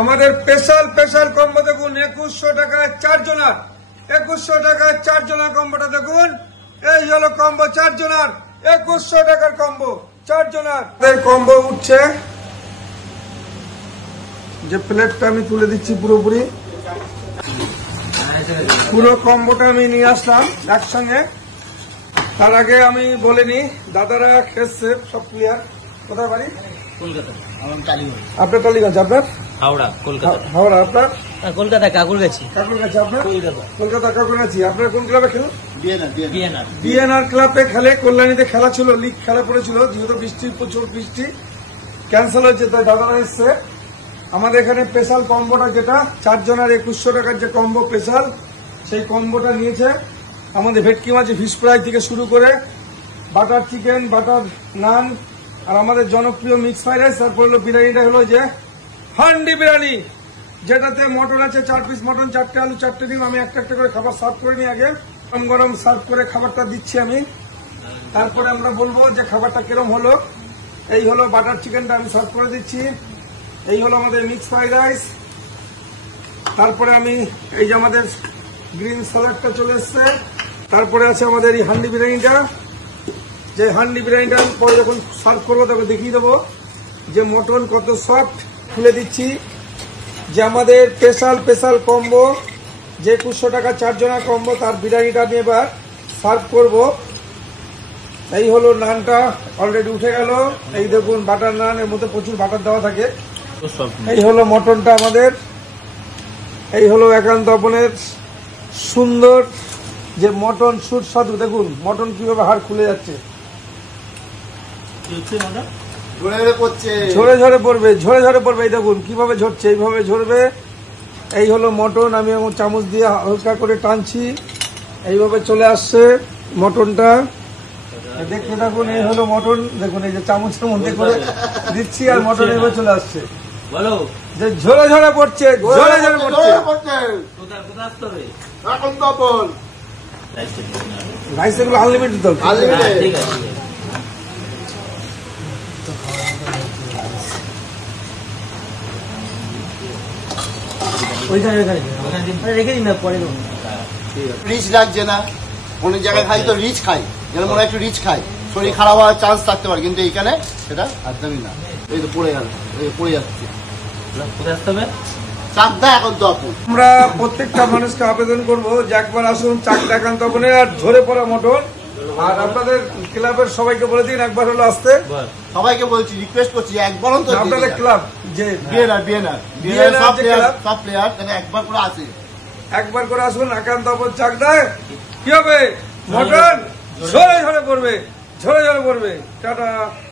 আমাদের special combo দেখুন 2100 টাকায় 4 জনার 2100 টাকায় 4 জনার কম্বোটা দেখুন। এই হলো কম্বো 4 জনার 2100 টাকার কম্বো 4 জনার কম্বো উঠছে। যে প্লেটটা আমি তুলে দিচ্ছি পুরোপুরি পুরো কম্বোটা আমি নিয়ে আসলাম একসঙ্গে। তার আগে আমি বলিনি দাদারা খেয়েছে সব ক্লিয়ার। কোথায় বাড়ি? কলকাতা। আমার টালিগঞ্জ। আপনার টালিগঞ্জ, আপনার হাওড়া কলকাতা। হাওড়া, আপনার কলকাতা কাকুরগাছি। কাকুরগাছি, আপনার কলকাতা। কলকাতা কাকুরগাছি। আপনার কোন ক্লাবে খেলেন? বিএনআর। বিএনআর ক্লাবে খেলে কল্যাণীতে খেলা ছিল, লিগ খেলা পড়েছিল, যেহেতু প্রচুর বৃষ্টি ক্যান্সেল হয়েছে, তাই দাদারা এসছে। আমাদের এখানে স্পেশাল কম্বোটা যেটা 4 জনের 2100 টাকার যে কম্বো স্পেশাল, সেই কম্বোটা নিয়েছে। আমাদের ভেটকি মাছ ফিশ ফ্রাই থেকে শুরু করে বাটার চিকেন, বাটার নান, আর আমাদের জনপ্রিয় মিক্স ফ্রাইড রাইস। তারপর হলো বিরিয়ানিটা হলো যে হান্ডি বিরিয়ানি, যেটাতে মটন আছে 4 পিস মটন, 4টে আলু, 4টে ডিম। আমি একটা একটা করে খাবার সার্ভ করে নিই আগে, গরম গরম সার্ভ করে খাবারটা দিচ্ছি আমি। তারপরে আমরা বলবো যে খাবারটা কিরম হলো। এই হলো বাটার চিকেনটা আমি সার্ভ করে দিচ্ছি। এই হলো আমাদের মিক্স ফ্রাইড রাইস। তারপরে আমি এই যে আমাদের গ্রিন স্যালাডটা চলে এসছে। তারপরে আছে আমাদের এই হান্ডি বিরিয়ানিটা। যে হান্ডি বিরিয়ানিটা পরে যখন সার্ভ করবো তখন দেখিয়ে দেবো যে মটন কত সফট। খুলে দিচ্ছি যে আমাদের স্পেশাল কম্বো যে 2100 টাকা 4 জনের কম্বো, তার বিরিয়ানিটা আমি এবার সার্ভ করব। এই হলো নানটা অলরেডি উঠে গেল। এই দেখুন বাটার নান, এর মধ্যে প্রচুর বাটার দেওয়া থাকে। এই হলো মটনটা আমাদের। এই হলো একান্ত আপনের সুন্দর যে মটন সুস্বাদু। দেখুন মটন কিভাবে হাড় খুলে যাচ্ছে, ঝরে ঝরে পড়বে। এই দেখুন কিভাবে ঝরছে, এইভাবে ঝরবে। এই হলো মটন, আমি চামচ দিয়ে হালকা করে টানছি, এইভাবে চলে আসছে মটনটা। দেখতে থাকুন, এই হলো মটন। দেখুন এই যে চামচের মধ্যে করে দিচ্ছি আর মটন এইভাবে চলে আসছে। বলো যে ঝরে ঝরে পড়ছে, রাইস এগুলো আনলিমিটেড তো। ঠিক আছে। রেখে দিন না, পরে রিচ লাগছে না। অনেক জায়গায় খাই তো রিচ খাই, যেন মনে হয় একটু রিচ খাই, শরীর খারাপ হওয়ার চান্স থাকতে পারে, কিন্তু এইখানে সেটা একদমই না। এই তো পড়ে গেল, পড়ে যাচ্ছে। কোথায় আসতে হবে? চাকদা একান্ত আপন। আমরা প্রত্যেকটা মানুষকে আবেদন করবো যে একবার আসুন চাকদা একান্ত আপনের আর ঝরে পড়া মটন। আর আপনাদের ক্লাবের সবাইকে বলে দিন একবার হলো আসতে। সবাইকে বলছি, রিকোয়েস্ট করছি একবার অন্তত আপনাদের ক্লাব যে বিএনআর সব প্লেয়ার একবার করে আসে, একবার করে আসুন একান্ত আপন চাকদায়। কি হবে মটন ঝরে ঝরে পড়বে, টাটা।